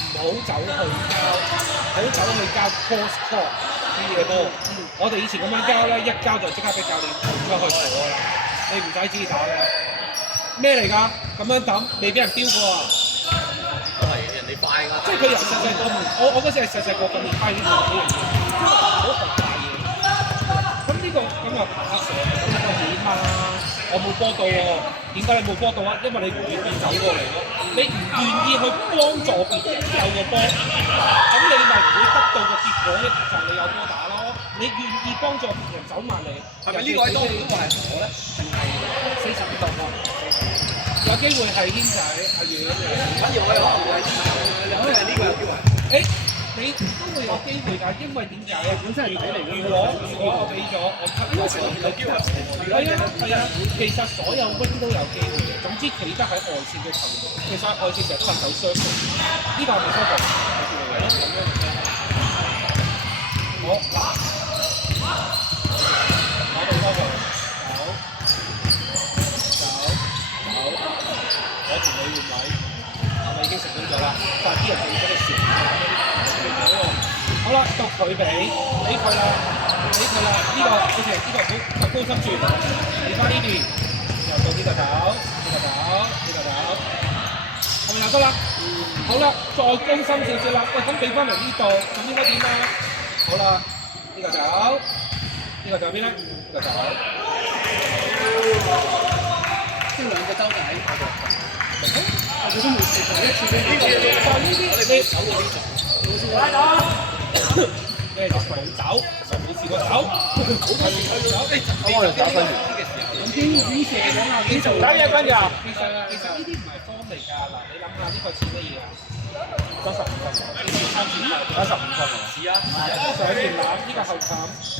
唔好走去交，唔好走去交 cross court 啲嘢波。我哋以前咁樣交咧，一交就即刻俾教練出去火啦，你唔使自己打㗎。咩嚟㗎？咁樣抌未俾人標過啊！都係人哋快㗎。即係佢由細細個，我嗰時係細細個訓練派呢樣嘢，好學大嘢。咁呢個咁啊阿 Sir 咁點啊？我冇波到喎，點解你冇波到啊？因為你唔願意走過嚟咯，你唔願意去幫助別人有個波，咁你咪唔會得到個結果咧，就係你有波打咯。你願意幫助別人走埋嚟，係咪呢個位多都係我咧？定係45度啊？有機會係軒仔阿遠，反而我有可能會係呢個，可能係呢個有機會。誒，你都會有機會㗎，因為點解啊？本身係睇嚟嘅。如果我俾咗，我吸咗成有機會。係啊，其實所有 wing 都有機會嘅。總之企得喺外線嘅球員，其實外線成日都係走 circle。呢個係咪 circle？好，打到多個，攞條尾換位，係咪已經成功咗啦？但係啲人就要俾你蝕，好啦，到佢俾佢啦，呢個好似呢個好高心轉，嚟翻呢邊，又到呢個走，係咪又得啦？好啦，再高心少少啦，喂，咁俾翻嚟呢度，咁應該點啊？好啦，呢個走，呢個走邊咧？呢個走。先兩個周仔喺度。我都冇試過一次俾呢啲，你走過呢種。咩就係走，就冇試過走，好多時去到走，我哋打分完。點射咁啊？點做？打1分㗎。其實呢啲唔係方嚟㗎，嗱，你諗下呢個似乜嘢啊？得15分喎。得15分喎。似啊！上完籃呢個後冚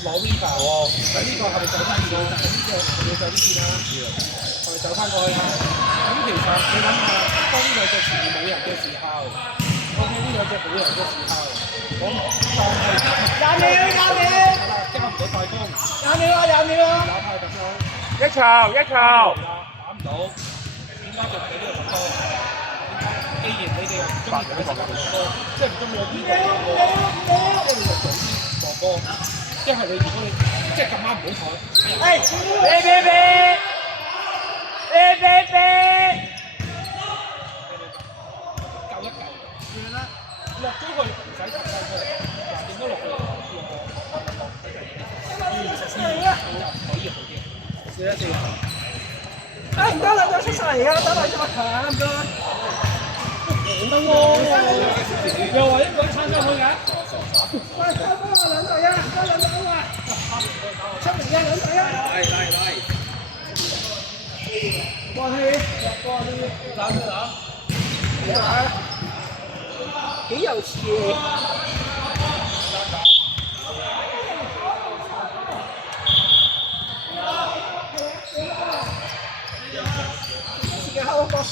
攞 rebound，咁呢個係咪走翻呢個？咁呢個係咪走呢邊啦？係咪走翻過去啊？咁其實你諗下，當呢兩隻前面冇人嘅時候，當呢兩隻冇人嘅時候，我當係廿秒，交唔到快攻， 20秒，哪怕咁樣。一球，打唔到，點解就俾呢個咁多？既然你哋又唔中意睇時間咁多，即係唔中意我邊個播歌，即係你就早啲播歌。一係你如果你即係咁啱唔好彩，救一救，算啦，落咗去唔使投翻出嚟，嗱點都落去落可以好啲，試一試。哎，唔得啦，我出晒嚟㗎，等我再行唔該。唔得喎，又話一個人撐上去嘅。喂，幫我2隊啊，幫2隊啊，7-2 2隊啊。嚟。過去，走。幾有刺激。時間好過。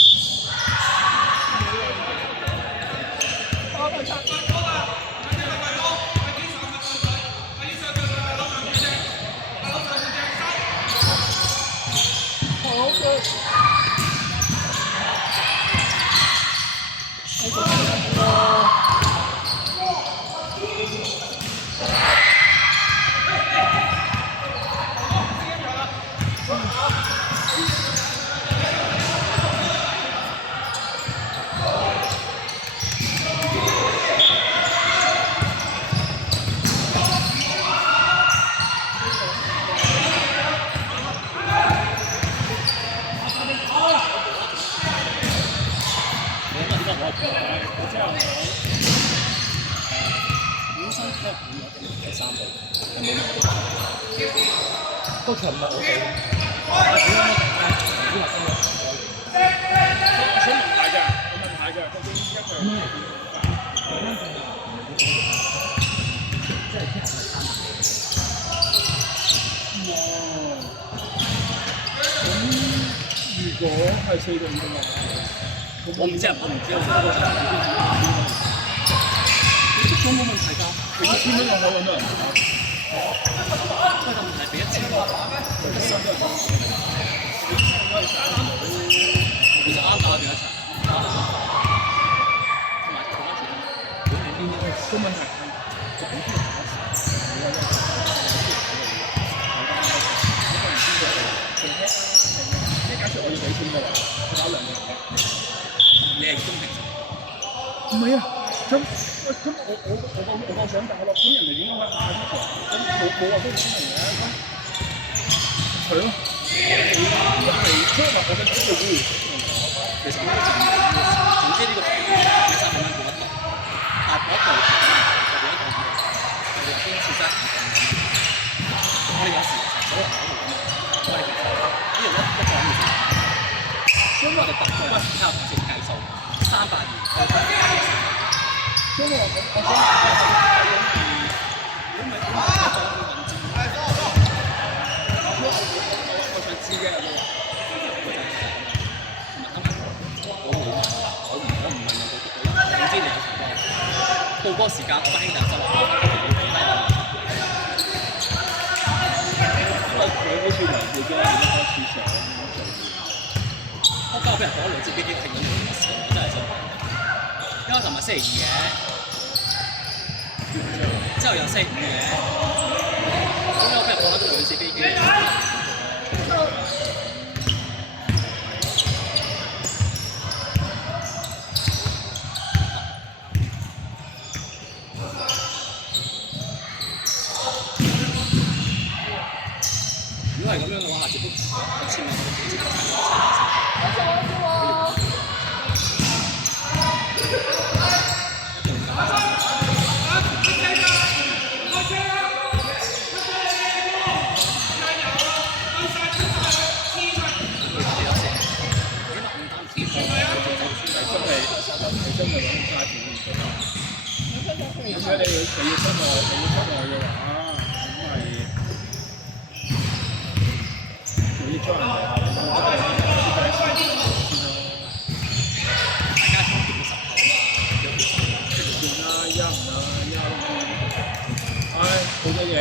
之後本身都係變咗第3步，係冇問題。個場唔係好好，我想問下㗎，究竟一個人如果係4對5嘅話，我唔知啊，我唔知啊，都冇問題㗎，俾1000蚊我可以揾到人。不過問題俾1000個，其實啱打嘅一場，同埋同一時間，個問題係假設我要俾錢嘅話，我打2日。你係公平。唔係啊，咁我想打咯，咁人哋應該可以下啲場，咁冇話都唔公平嘅，咁係咯，係所以話我嘅主要會，其實總之呢個俾300蚊冇得講，但係嗰一度我哋一度我哋邊次真係我哋有時可能我哋呢度一講嘅時候，所以我哋特登之後直計數300元。所以我想如果唔係點解做文字？我想知嘅我唔問總之你有情況，到嗰個時間，我班兄弟就話：佢好似嚟自咗開始上做。我交俾人講兩次飛機停咗2個時，我真係想問。因為琴日星期2嘅，之後又星期5嘅，咁我俾人講咗2次飛機。如果係咁樣嘅話，下次 book 1000蚊幾錢？真係揾曬錢唔到。咁如果你要出外嘅話，咁係要裝人哋。大家同點10號算啦，休唔啦，休。唉，好多嘢。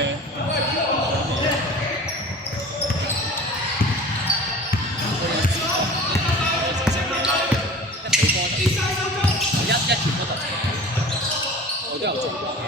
一條嗰度，我都有做過嘅。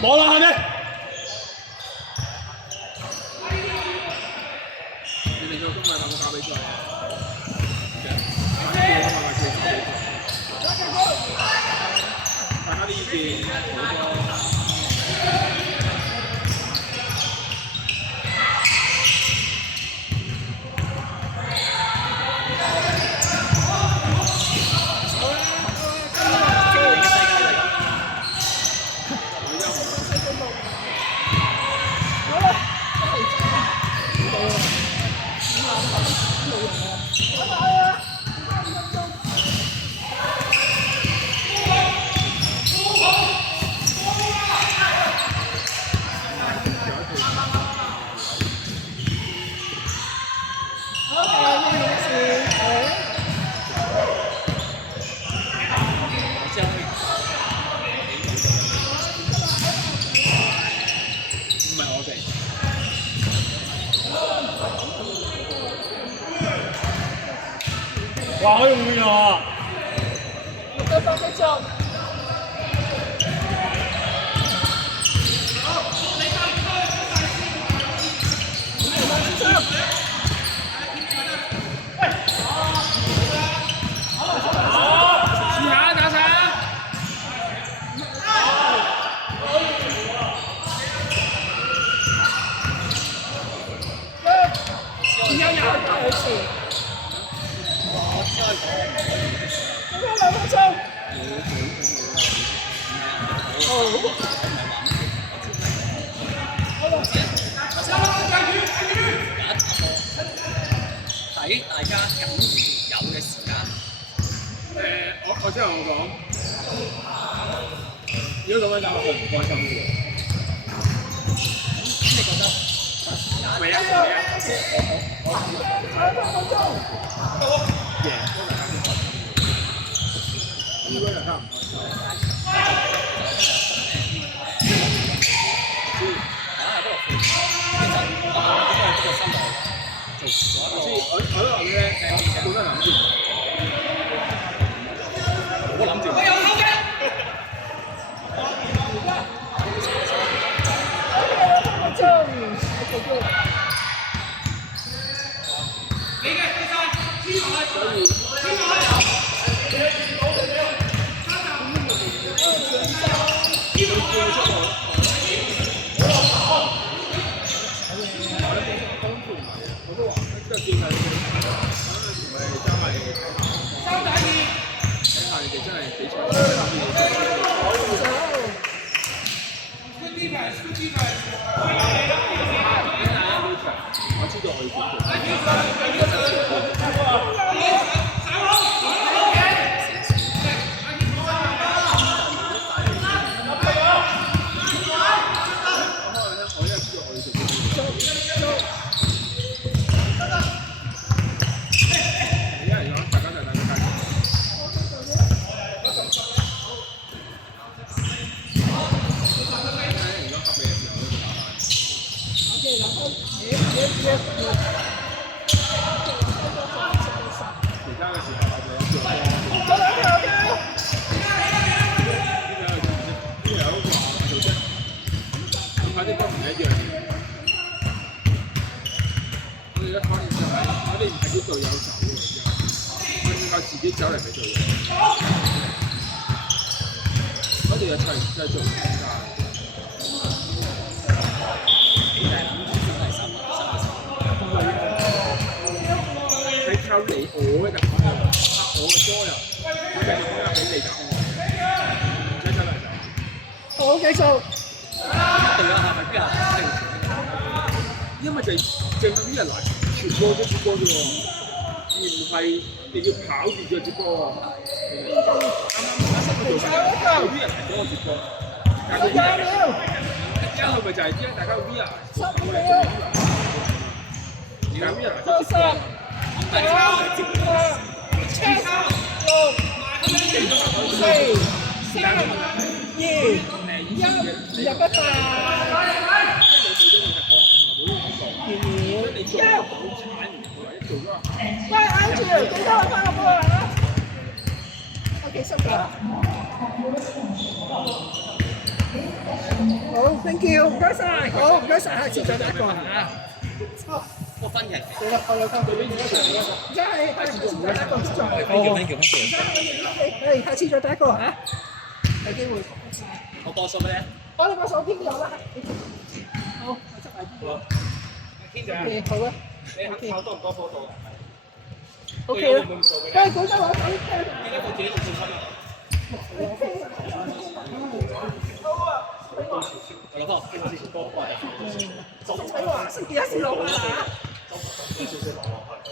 冇啦，係咪？你哋個中衞有冇打比賽啊？大家啲意見好多。哇！可以換啊！ 6分鐘。試下打晒啊！2分鐘。睇大家緊有嘅時間。我之後我講，如果咁樣打落去唔開心嘅喎。你覺得？未啊？贏應該就差唔多。我都諗咧，冇得諗住。我諗住。自己走嚟俾隊友，我哋一齊製造空間。係靠你我嘅就靠我嘅波入，我哋空間俾你就空，唔使走嚟走。好計數。對啊，係咪邊啊？因為就正呢人嚟，傳波都接波啫喎，而唔係你要跑住咗接波喎。啱啱做曬，有啲人係幫我接波，但係佢之後咪就係因為大家 VR， 我哋做 VR， 而家 VR 就接波，大家係接波。喂，啱住，記得我翻個波啊！我幾辛苦啊！好 ，thank you，唔該晒，好，唔該晒，下次再打過嚇。個分嘅。好啦，我有分俾邊個？唔該，下次再打過再。Thank you。下次再打過嚇，有機會。我多數咩？我哋把手邊都有啦。好，我執埋啲。OK，好啊。你肯考多唔多科度？OK 啦。梗係舉得我手聽。記得佢自己做信心啊！我老婆，睇話識幾多時攞啊？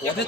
我的